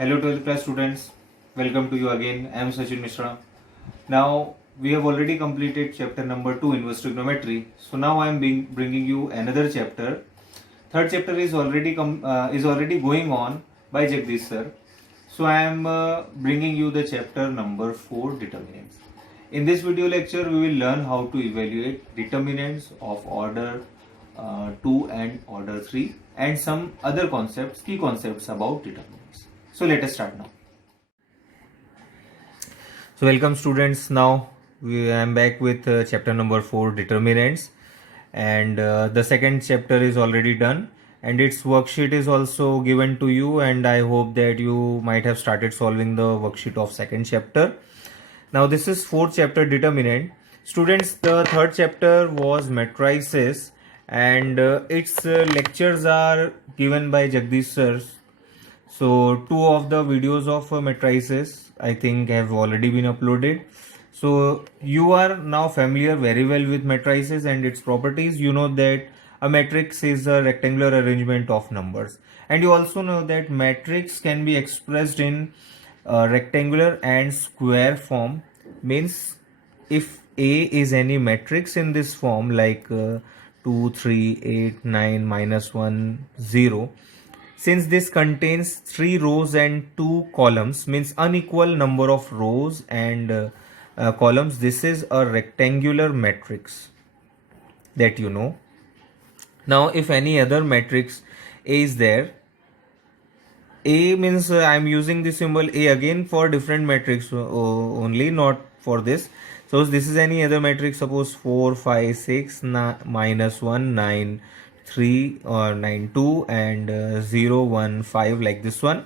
Hello 12th class students, welcome to you again. I am Sachin Mishra. Now we have already completed chapter number 2 inverse trigonometry. So now I am bringing you another chapter. Third chapter is already going on by Jagdish sir. So I am bringing you the chapter number 4 determinants. In this video lecture we will learn how to evaluate determinants of order 2 and order 3 and some other key concepts about determinants. So let us start now. So welcome students. Now I am back with chapter number 4 determinants, and the second chapter is already done and its worksheet is also given to you, and I hope that you might have started solving the worksheet of second chapter. Now this is fourth chapter determinant. Students, the third chapter was matrices and its lectures are given by Jagdish sir. So two of the videos of matrices I think have already been uploaded. So you are now familiar very well with matrices and its properties. You know that a matrix is a rectangular arrangement of numbers, and you also know that matrix can be expressed in rectangular and square form. Means if A is any matrix in this form like 2, 3, 8, 9, -1, 0. Since this contains 3 rows and 2 columns, means unequal number of rows and columns, this is a rectangular matrix that you know. Now if any other matrix A is there, A means I am using the symbol A again for different matrix only, not for this. So this is any other matrix, suppose 4, 5, 6, -1, 9, 3 or 9, 2 and 0, 1, 5, like this one.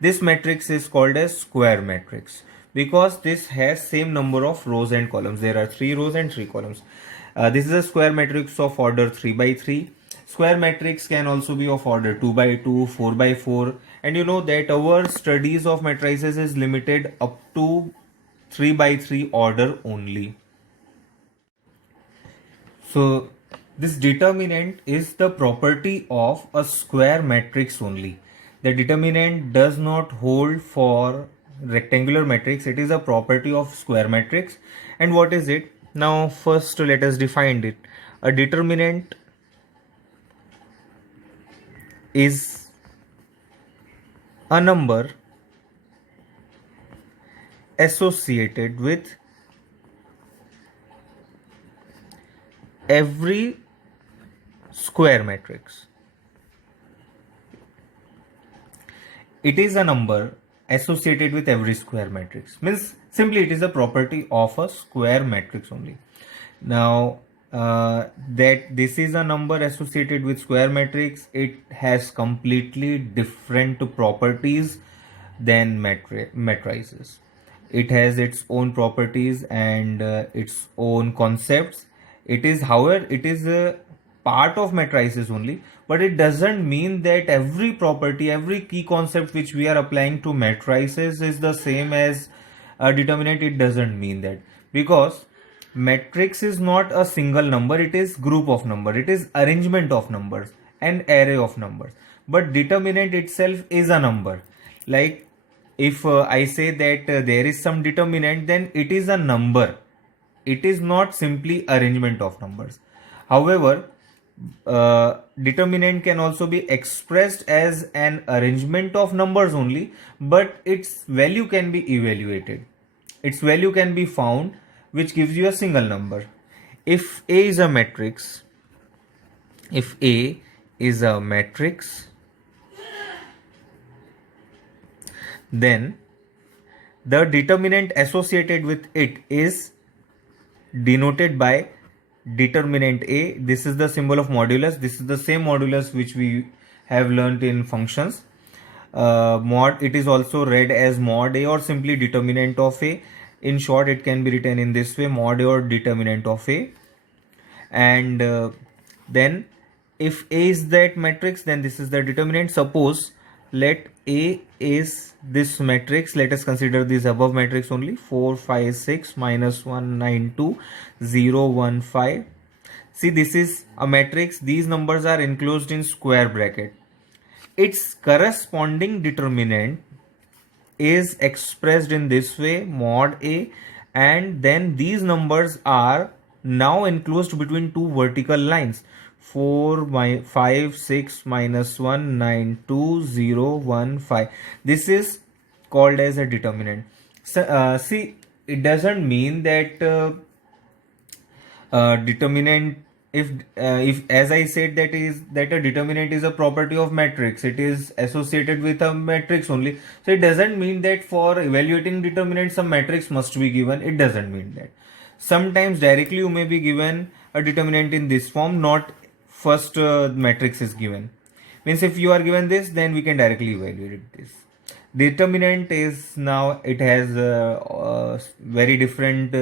This matrix is called as square matrix because this has same number of rows and columns. There are 3 rows and 3 columns. This is a square matrix of order 3 by 3. Square matrix can also be of order 2 by 2, 4 by 4, and you know that our studies of matrices is limited up to 3 by 3 order only. So this determinant is the property of a square matrix only. The determinant does not hold for rectangular matrix. It is a property of square matrix. And what is it? Now first let us define it. A determinant is a number associated with every square matrix. It is a number associated with every square matrix. Means simply it is a property of a square matrix only. Now that this is a number associated with square matrix, it has completely different properties than matrices. It has its own properties and its own concepts. It is, however, it is a part of matrices only, but it doesn't mean that every property, every key concept which we are applying to matrices is the same as a determinant. It doesn't mean that, because matrix is not a single number, it is group of number, it is arrangement of numbers, an array of numbers. But determinant itself is a number. Like if I say that there is some determinant, then it is a number. It is not simply arrangement of numbers. However, determinant can also be expressed as an arrangement of numbers only, but its value can be evaluated. Its value can be found, which gives you a single number. If A is a matrix, then the determinant associated with it is denoted by determinant A. This is the symbol of modulus. This is the same modulus which we have learnt in functions. It is also read as mod A or simply determinant of A. In short, it can be written in this way: mod A or determinant of A. And then if A is that matrix, then this is the determinant. Suppose let A is this matrix. Let us consider this above matrix only: 4, 5, 6, -1, 9, 2, 0, 1, 5. See, this is a matrix. These numbers are enclosed in square bracket. Its corresponding determinant is expressed in this way, mod A, and then these numbers are now enclosed between two vertical lines, 5 6 minus 1 9 2 0 1 5. This is called as a determinant. So, see, it doesn't mean that determinant, if as I said, that is that a determinant is a property of matrix, it is associated with a matrix only. So it doesn't mean that for evaluating determinant some matrix must be given. It doesn't mean that. Sometimes directly you may be given a determinant in this form, not first matrix is given. Means if you are given this, then we can directly evaluate this. Determinant is, now it has very different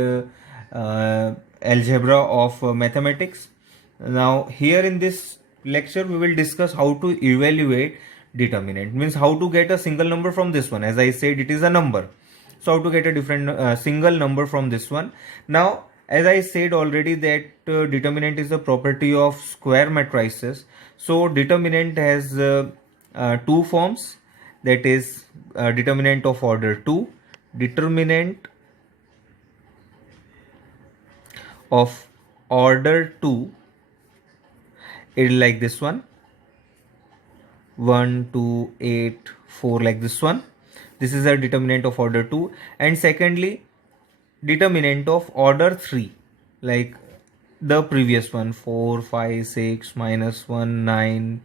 algebra of mathematics. Now here in this lecture we will discuss how to evaluate determinant, means how to get a single number from this one. As I said, it is a number, so how to get a different single number from this one. Now as I said already that determinant is a property of square matrices. So determinant has two forms, that is determinant of order 2, determinant of order 2 is like this one, 1 2 8 4, like this one. This is a determinant of order 2. And secondly, determinant of order 3, like the previous one, 4 5 6 minus 1 9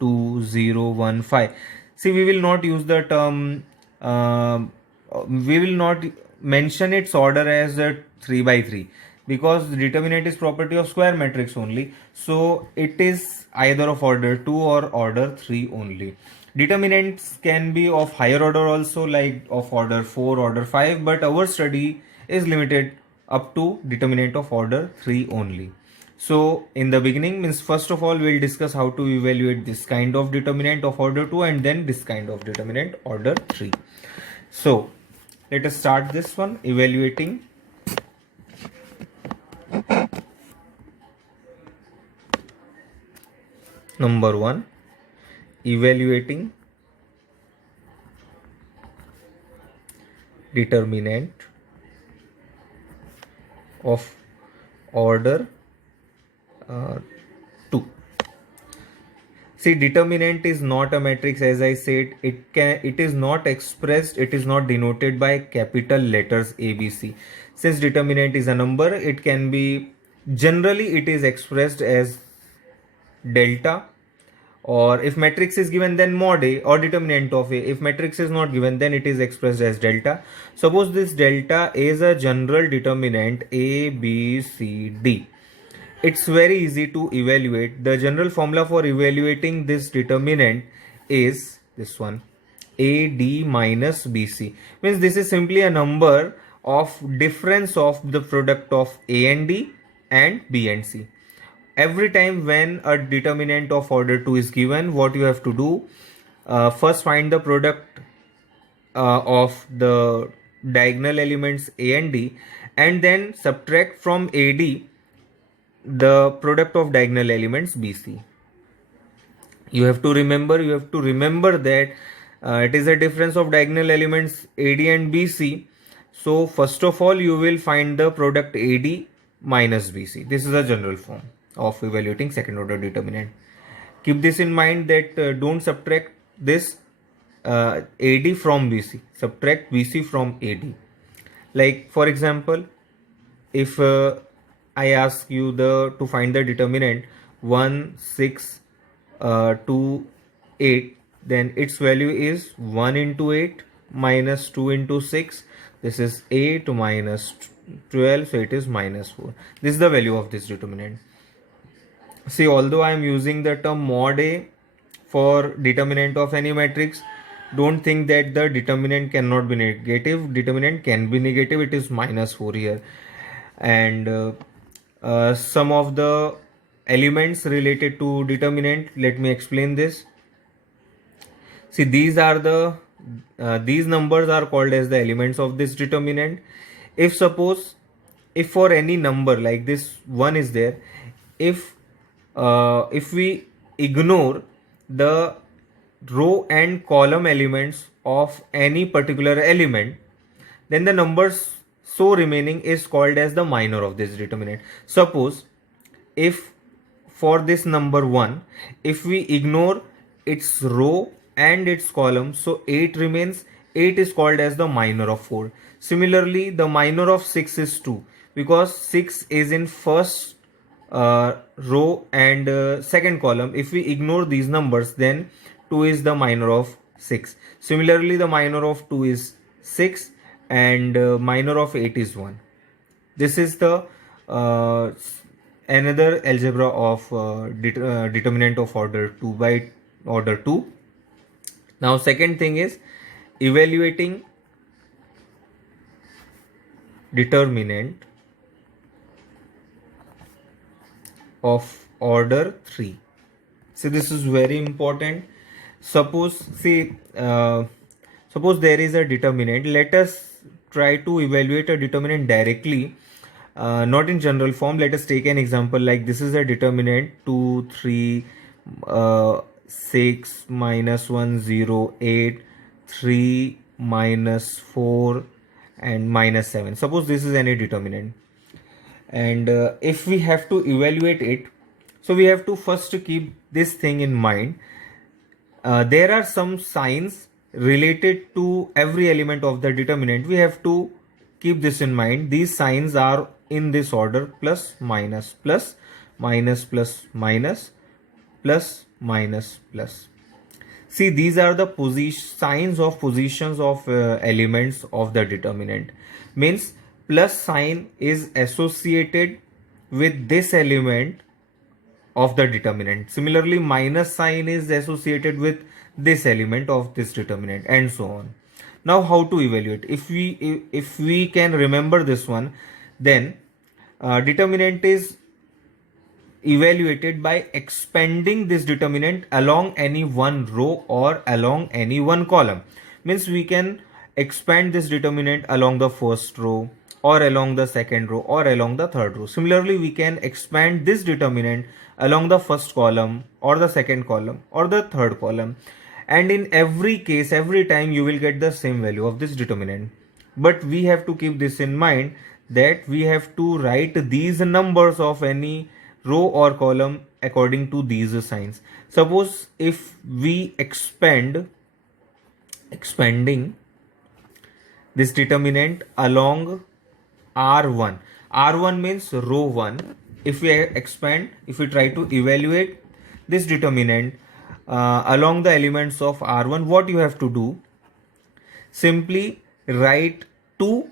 2 0 1 5. See, we will not use the term we will not mention its order as a 3 by 3, because the determinant is property of square matrix only, so it is either of order 2 or order 3 only. Determinants can be of higher order also, like of order 4, order 5, but our study is limited up to determinant of order 3 only. So in the beginning, means first of all we'll discuss how to evaluate this kind of determinant of order 2 and then this kind of determinant order 3. So let us start this one, evaluating number 1, evaluating determinant of order 2. See, determinant is not a matrix. As I said, it is not expressed, it is not denoted by capital letters ABC. Since determinant is a number, it can be, generally it is expressed as delta, or if matrix is given then mod A, or determinant of A. If matrix is not given, then it is expressed as delta. Suppose this delta is a general determinant A B C D. It's very easy to evaluate. The general formula for evaluating this determinant is this one, AD minus BC. Means this is simply a number of difference of the product of A and D and B and C. Every time when a determinant of order 2 is given, what you have to do, first find the product of the diagonal elements A and D, and then subtract from AD the product of diagonal elements BC. You have to remember that it is a difference of diagonal elements AD and BC. So first of all you will find the product AD minus BC. This is a general form of evaluating second order determinant. Keep this in mind that don't subtract this AD from BC, subtract BC from AD. Like for example, if I ask you to find the determinant 1 6 2 8, then its value is 1 into 8 minus 2 into 6. This is 8 minus 12, so it is minus 4. This is the value of this determinant. See, although I am using the term mod A for determinant of any matrix, don't think that the determinant cannot be negative. Determinant can be negative. It is minus 4 here. And some of the elements related to determinant, let me explain this. See, these are the these numbers are called as the elements of this determinant. If suppose, if for any number like this 1 is there, if we ignore the row and column elements of any particular element, then the numbers so remaining is called as the minor of this determinant. Suppose if for this number 1, if we ignore its row and its column, so 8 remains. 8 is called as the minor of 4. Similarly, the minor of 6 is 2, because 6 is in first row and second column. If we ignore these numbers, then 2 is the minor of 6. Similarly, the minor of 2 is 6 and minor of 8 is 1. This is the another algebra of determinant of order 2 by order 2. Now second thing is evaluating determinant of order 3. See, this is very important. Suppose suppose there is a determinant. Let us try to evaluate a determinant directly, not in general form. Let us take an example like this is a determinant 2, 3, 6, minus 1, 0, 8, 3, minus 4 and minus 7. Suppose this is any determinant, and if we have to evaluate it, so we have to first keep this thing in mind. There are some signs related to every element of the determinant. We have to keep this in mind. These signs are in this order: plus, minus, plus, minus, plus, minus, plus, minus, plus. See, these are the signs of positions of elements of the determinant. Means plus sign is associated with this element of the determinant. Similarly, minus sign is associated with this element of this determinant, and so on. Now, how to evaluate? If we can remember this one, then determinant is evaluated by expanding this determinant along any one row or along any one column. Means we can expand this determinant along the first row or along the second row or along the third row. Similarly, we can expand this determinant along the first column or the second column or the third column, and in every case, every time you will get the same value of this determinant. But we have to keep this in mind that we have to write these numbers of any row or column according to these signs. Suppose if we expanding this determinant along R1. R1 means row 1. If we try to evaluate this determinant along the elements of R1, what you have to do? Simply write 2.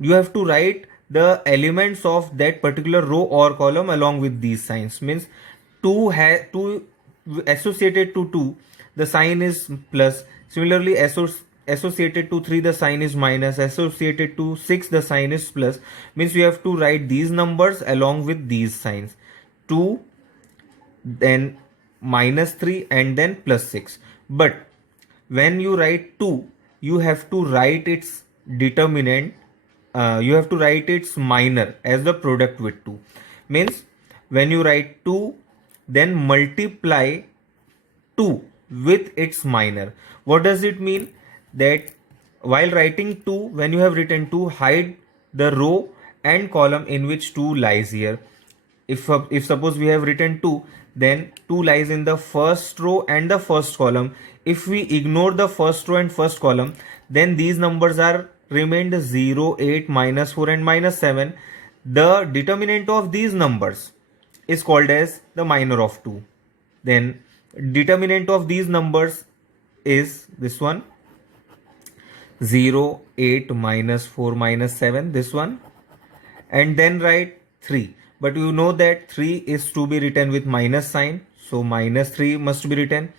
You have to write the elements of that particular row or column along with these signs. Means 2 associated to 2, the sign is plus. Similarly, associated to 3, the sign is minus. Associated to 6, the sign is plus. Means you have to write these numbers along with these signs: 2, then minus 3, and then plus 6. But when you write 2, you have to write its determinant, you have to write its minor as the product with 2. Means when you write 2, then multiply 2 with its minor. What does it mean? That while writing 2, when you have written 2, hide the row and column in which 2 lies here. If suppose we have written 2, then 2 lies in the first row and the first column. If we ignore the first row and first column, then these numbers are remained 0, 8, minus 4 and minus 7. The determinant of these numbers is called as the minor of 2. Then determinant of these numbers is this one: 0, 8, minus 4, minus 7, this one. And then write 3. But you know that 3 is to be written with minus sign, so minus 3 must be written.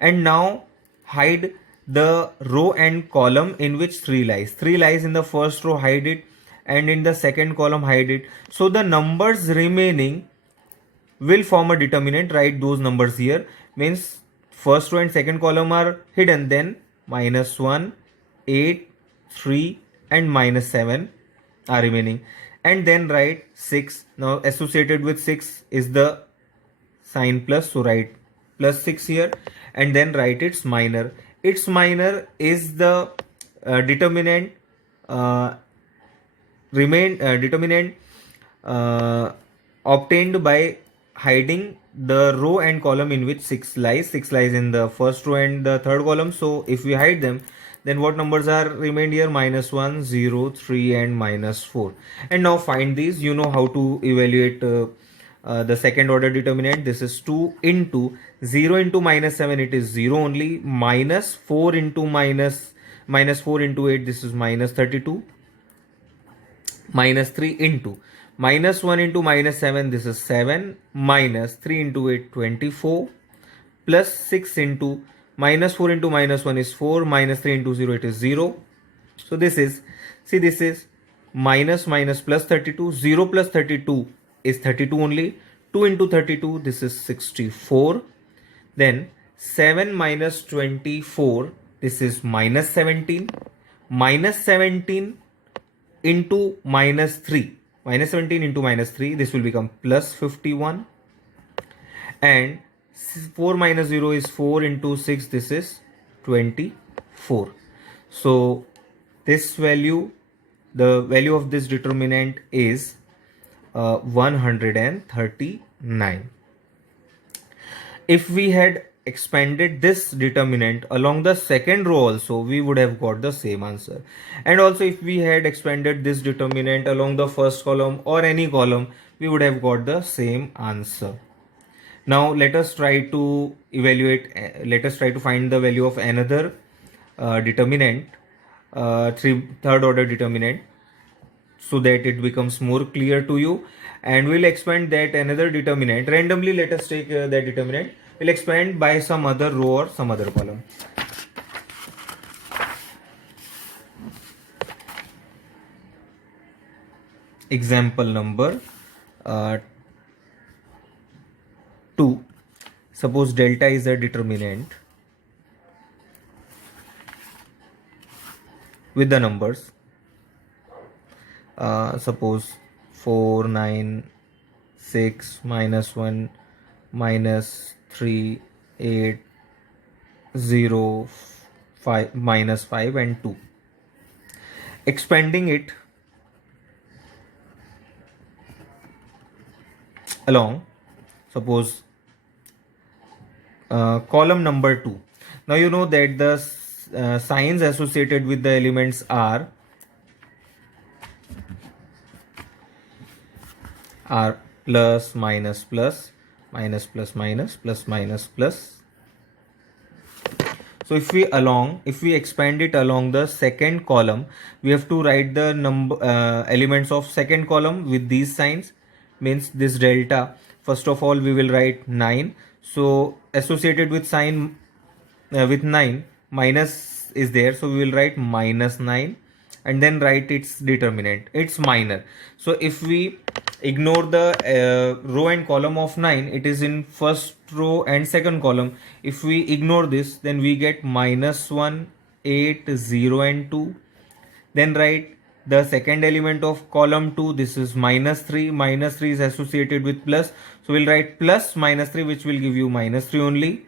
And now hide the row and column in which 3 lies. 3 lies in the first row, hide it, and in the second column, hide it. So the numbers remaining will form a determinant. Write those numbers here. Means first row and second column are hidden, then minus 1, 8, 3 and minus 7 are remaining. And then write 6. Now associated with 6 is the sign plus, so write plus 6 here, and then write its minor. its minor is the determinant uh, determinant uh, obtained by hiding the row and column in which 6 lies. 6 lies in the first row and the third column. So if we hide them, then what numbers are remained here? -1, 0, 3 and -4. And now find these. You know how to evaluate the second order determinant. This is 2 into 0 into -7, it is 0 only. -4 into -4 into 8, this is -32. -3 into -1 into -7, this is 7. -3 into 8, 24. Plus 6 into -4 into -1 is 4. -3 into 0, it is 0. So this is, see, this is minus minus plus 32. 0 plus 32 is 32 only. 2 into 32, this is 64. Then 7 minus 24, this is -17. -17 into -3. -17 into -3, this will become +51. And 4 minus 0 is 4 into 6, this is 24. So this value, the value of this determinant is 139. If we had expanded this determinant along the second row also, we would have got the same answer. And also if we had expanded this determinant along the first column or any column, we would have got the same answer. Now let us try to evaluate, let us try to find the value of another determinant, third order determinant, so that it becomes more clear to you. And we'll expand that another determinant randomly. Let us take that determinant. We'll expand by some other row or some other column. Example number 2. Suppose delta is a determinant with the numbers. Suppose 4, 9, 6, -1, -3, 8, 0, 5, -5 and 2. Expanding it along, suppose column number 2. Now you know that the signs associated with the elements are plus, minus, plus, minus, plus, minus, plus, minus, plus. So if we expand it along the second column, we have to write the number elements of second column with these signs. Means this delta, first of all we will write 9. So associated with sign with 9, minus is there, so we will write -9 and then write its determinant. It's minor. So if we ignore the row and column of 9, it is in first row and second column. If we ignore this, then we get -1, 8, 0 and 2. Then write the second element of column 2, this is -3. -3 is associated with plus, so we'll write plus -3, which will give you -3 only.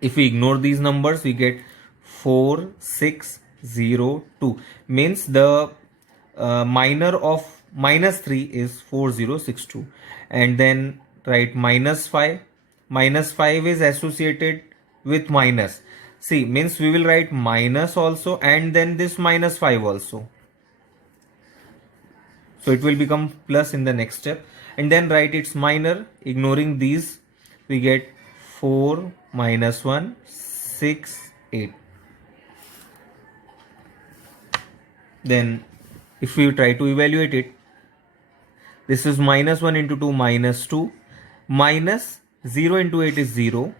If we ignore these numbers, we get 4, 6, 0, 2. Means the minor of -3 is 4062. And then write -5. -5 is associated with minus. See, means we will write minus also and then this -5 also. So it will become plus in the next step. And then write its minor. Ignoring these, we get 4, -1, 6, 8. Then if we try to evaluate it, this is -1 into 2, -2. Minus 0 into 8 is 0.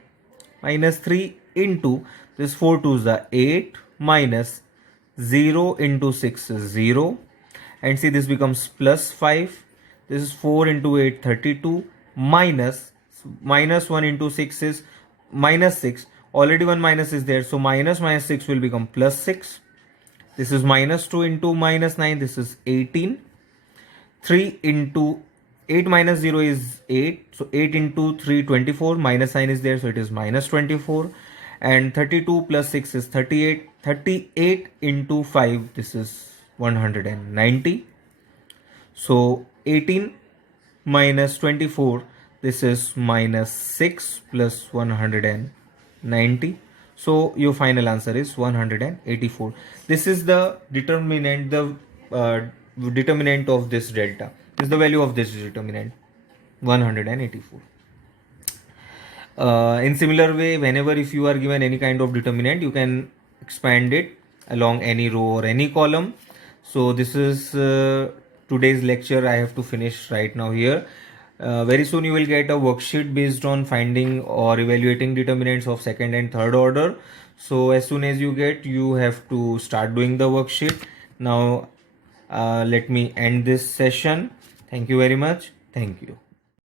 -3 into this 4 2s are 8. Minus 0 into 6 is 0. And see, this becomes +5. This is 4 into 8, 32. Minus -1 into 6 is -6. Already one minus is there. So -6 will become +6. This is -2 into -9. This is 18. 3 into 8 minus 0 is 8. So 8 into 3, 24. Minus sign is there. So it is -24. and 32 plus 6 is 38. 38 into 5, this is 190. So 18 minus 24, this is minus 6 plus 190. So your final answer is 184. This is the determinant, determinant of this delta. This is the value of this determinant, 184. In similar way, whenever if you are given any kind of determinant, you can expand it along any row or any column. So this is today's lecture. I have to finish right now here. Very soon you will get a worksheet based on finding or evaluating determinants of second and third order. So as soon as you get, you have to start doing the worksheet. Now let me end this session. Thank you very much. Thank you.